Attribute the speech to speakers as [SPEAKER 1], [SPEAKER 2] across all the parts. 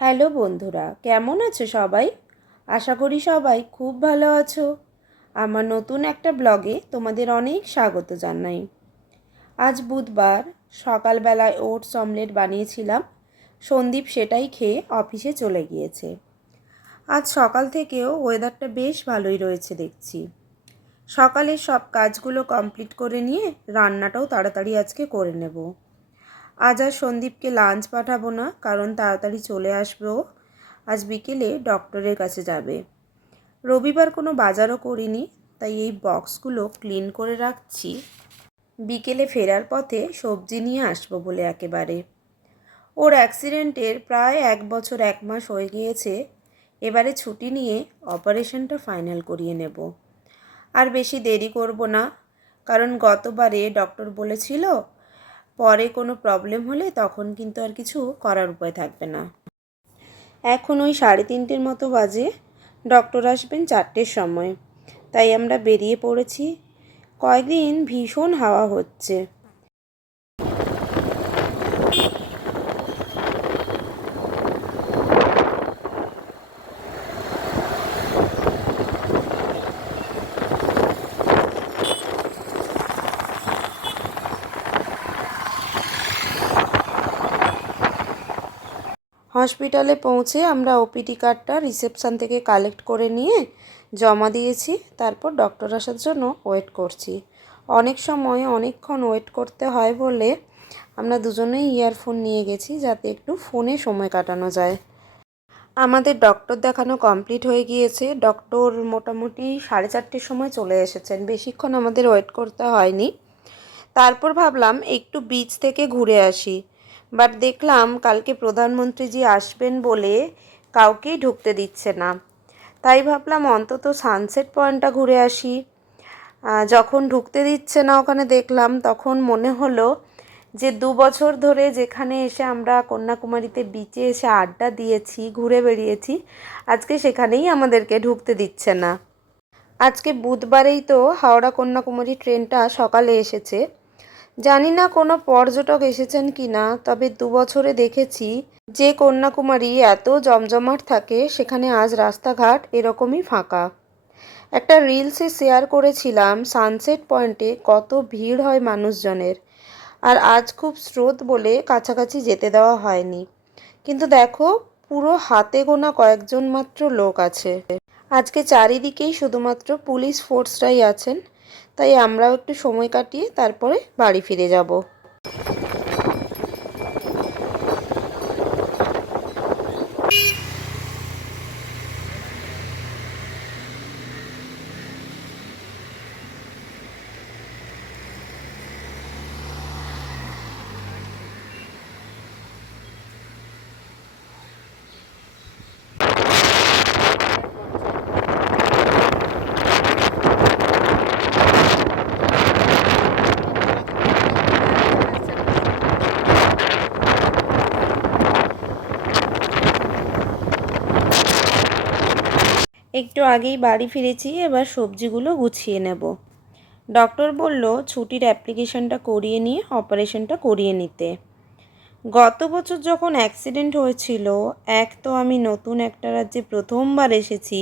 [SPEAKER 1] Hello বন্ধুরা, কেমন আছো সবাই? আশা করি সবাই খুব ভালো আছো। আমার নতুন একটা ব্লগে তোমাদের অনেক স্বাগত জানাই। আজ বুধবার, সকালবেলায় ওটস অমলেট বানিয়েছিলাম। সন্দীপ সেটাই খেয়ে অফিসে চলে গিয়েছে। আজ সকাল থেকেও ওয়েদারটা বেশ ভালোই রয়েছে দেখছি। সকালে সব কাজগুলো কমপ্লিট করে নিয়ে রান্নাটাও তাড়াতাড়ি আজকে করে নেব। আজ আর সন্দীপকে লাঞ্চ পাঠাবো না, কারণ তাড়াতাড়ি চলে আসবে আজ বিকেলে ডক্টরের কাছে যাবে। রবিবার কোনো বাজারও করিনি, তাই এই বক্সগুলো ক্লিন করে রাখছি। বিকেলে ফেরার পথে সবজি নিয়ে আসব বলে একেবারে। ওর অ্যাক্সিডেন্টের প্রায় এক বছর এক মাস হয়ে গিয়েছে। এবারে ছুটি নিয়ে অপারেশনটা ফাইনাল করিয়ে নেব। আর বেশি দেরি করব না, কারণ গতবারে ডক্টর বলেছিল পরে কোনো প্রবলেম হলে তখন কিন্তু আর কিছু করার উপায় থাকবে না। এখন ওই সাড়ে তিনটের মতো বাজে। ডক্টর আসবেন চারটের সময়। তাই আমরা বেরিয়ে পড়েছি। কয়েকদিন ভীষণ হাওয়া হচ্ছে। হসপিটালে পৌঁছে আমরা ওপিডি কার্ডটা রিসেপশান থেকে কালেক্ট করে নিয়ে জমা দিয়েছি, তারপর ডক্টর আসার জন্য ওয়েট করছি। অনেক সময়, অনেকক্ষণ ওয়েট করতে হয় বলে আমরা দুজনেই ইয়ারফোন নিয়ে গেছি যাতে একটু ফোনে সময় কাটানো যায়। আমাদের ডক্টর দেখানো কমপ্লিট হয়ে গিয়েছে। ডক্টর মোটামুটি সাড়ে চারটের সময় চলে এসেছেন। বেশিক্ষণ আমাদের ওয়েট করতে হয়নি। তারপর ভাবলাম একটু বিচ থেকে ঘুরে আসি। বাট দেখলাম কালকে প্রধানমন্ত্রীজি আসবেন বলে কাউকেই ঢুকতে দিচ্ছে না। তাই ভাবলাম অন্তত সানসেট পয়েন্টটা ঘুরে আসি। যখন ঢুকতে দিচ্ছে না ওখানে দেখলাম, তখন মনে হলো যে দু বছর ধরে যেখানে এসে আমরা কন্যাকুমারীতে বিচে এসে আড্ডা দিয়েছি, ঘুরে বেরিয়েছি আজকে সেখানেই আমাদেরকে ঢুকতে দিচ্ছে না। আজকে বুধবারেই তো হাওড়া কন্যাকুমারী ট্রেনটা সকালে এসেছে। জানি না কোনো পর্যটক এসেছেন কি না, তবে দু বছরে দেখেছি যে কন্যাকুমারী এত জমজমাট থাকে, সেখানে আজ রাস্তাঘাট এরকমই ফাঁকা। একটা রিলসে শেয়ার করেছিলাম সানসেট পয়েন্টে কত ভিড় হয় মানুষজনের। আর আজ খুব স্রোত বলে কাছাকাছি যেতে দেওয়া হয়নি। কিন্তু দেখো, পুরো হাতে গোনা কয়েকজন মাত্র লোক আছে। আজকে চারিদিকেই শুধুমাত্র পুলিশ ফোর্সরাই আছেন। তাই আমরাও একটু সময় কাটিয়ে তারপরে বাড়ি ফিরে যাব। একটু আগেই বাড়ি ফিরেছি, এবার সবজিগুলো গুছিয়ে নেব। ডক্টর বলল, ছুটির অ্যাপ্লিকেশনটা করিয়ে নিয়ে, অপারেশনটা করিয়ে নিতে। গত বছর যখন অ্যাক্সিডেন্ট হয়েছিল, এক তো আমি নতুন একটা রাজ্যে প্রথমবার এসেছি,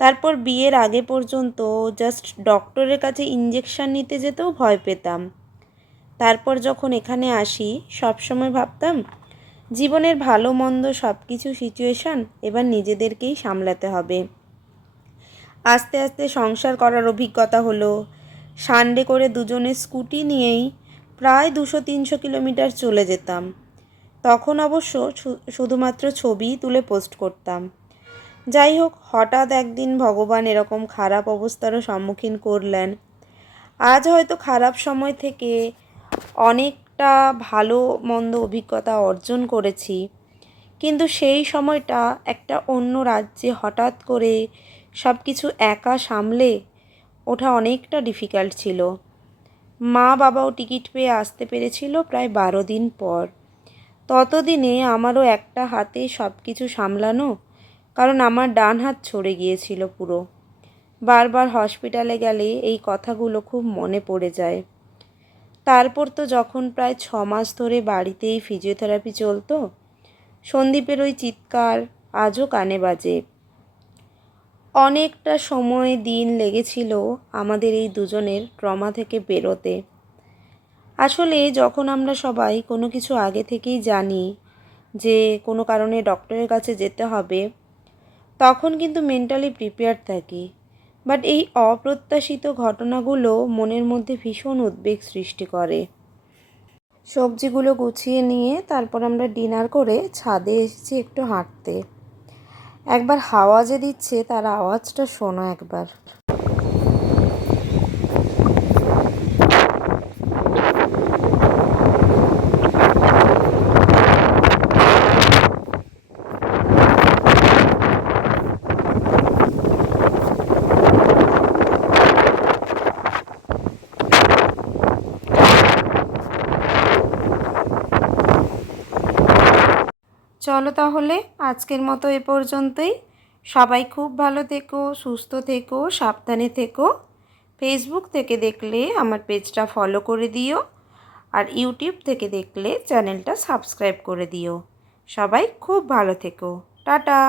[SPEAKER 1] তারপর বিয়ের আগে পর্যন্ত জাস্ট ডক্টরের কাছে ইঞ্জেকশান নিতে যেতেও ভয় পেতাম। তারপর যখন এখানে আসি, সবসময় ভাবতাম জীবনের ভালো, মন্দ সব কিছু সিচুয়েশান এবার নিজেদেরকেই সামলাতে হবে। আস্তে আস্তে সংসার করার অভিজ্ঞতা হলো। সানডে করে দুজনে স্কুটি নিয়েই প্রায় দুশো, তিনশো কিলোমিটার চলে যেতাম। তখন অবশ্য শুধুমাত্র ছবি তুলে পোস্ট করতাম। যাই হোক, হঠাৎ একদিন ভগবান এরকম খারাপ অবস্থারও সম্মুখীন করলেন। আজ হয়তো খারাপ সময় থেকে অনেক একটা ভালো, মন্দ অভিজ্ঞতা অর্জন করেছি। কিন্তু সেই সময়টা একটা অন্য রাজ্যে হঠাৎ করে সব কিছু একা সামলে ওঠা অনেকটা ডিফিকাল্ট ছিল। মা বাবাও টিকিট পেয়ে আসতে পেরেছিল প্রায় বারো দিন পর। ততদিনে আমারও একটা হাতে সব কিছু সামলানো, কারণ আমার ডান হাত ছড়ে গিয়েছিল পুরো। বারবার হসপিটালে গেলে এই কথাগুলো খুব মনে পড়ে যায়। তারপর তো যখন প্রায় ছ মাস ধরে বাড়িতেই ফিজিওথেরাপি চলতো, সন্দীপের ওই চিৎকার আজও কানে বাজে। অনেকটা সময় দিন লেগেছিল আমাদের এই দুজনের ট্রমা থেকে বেরোতে। আসলে যখন আমরা সবাই কোনো কিছু আগে থেকেই জানি যে কোনো কারণে ডক্টরের কাছে যেতে হবে, তখন কিন্তু মেন্টালি প্রিপেয়ার থাকি। বাট এই অপ্রত্যাশিত ঘটনাগুলো মনের মধ্যে ভীষণ উদ্বেগ সৃষ্টি করে। সবজিগুলো গুছিয়ে নিয়ে তারপর আমরা ডিনার করে ছাদে এসেছি একটু হাঁটতে। একবার হাওয়া যে দিচ্ছে তার আওয়াজটা শোনো একবার। চলো তাহলে আজকের মতো এ পর্যন্তই। সবাই খুব ভালো থেকো, সুস্থ থেকো, সাবধানে থেকো। ফেসবুক থেকে দেখলে আমার পেজটা ফলো করে দিও আর ইউটিউব থেকে দেখলে চ্যানেলটা সাবস্ক্রাইব করে দিও। সবাই খুব ভালো থেকো। টাটা!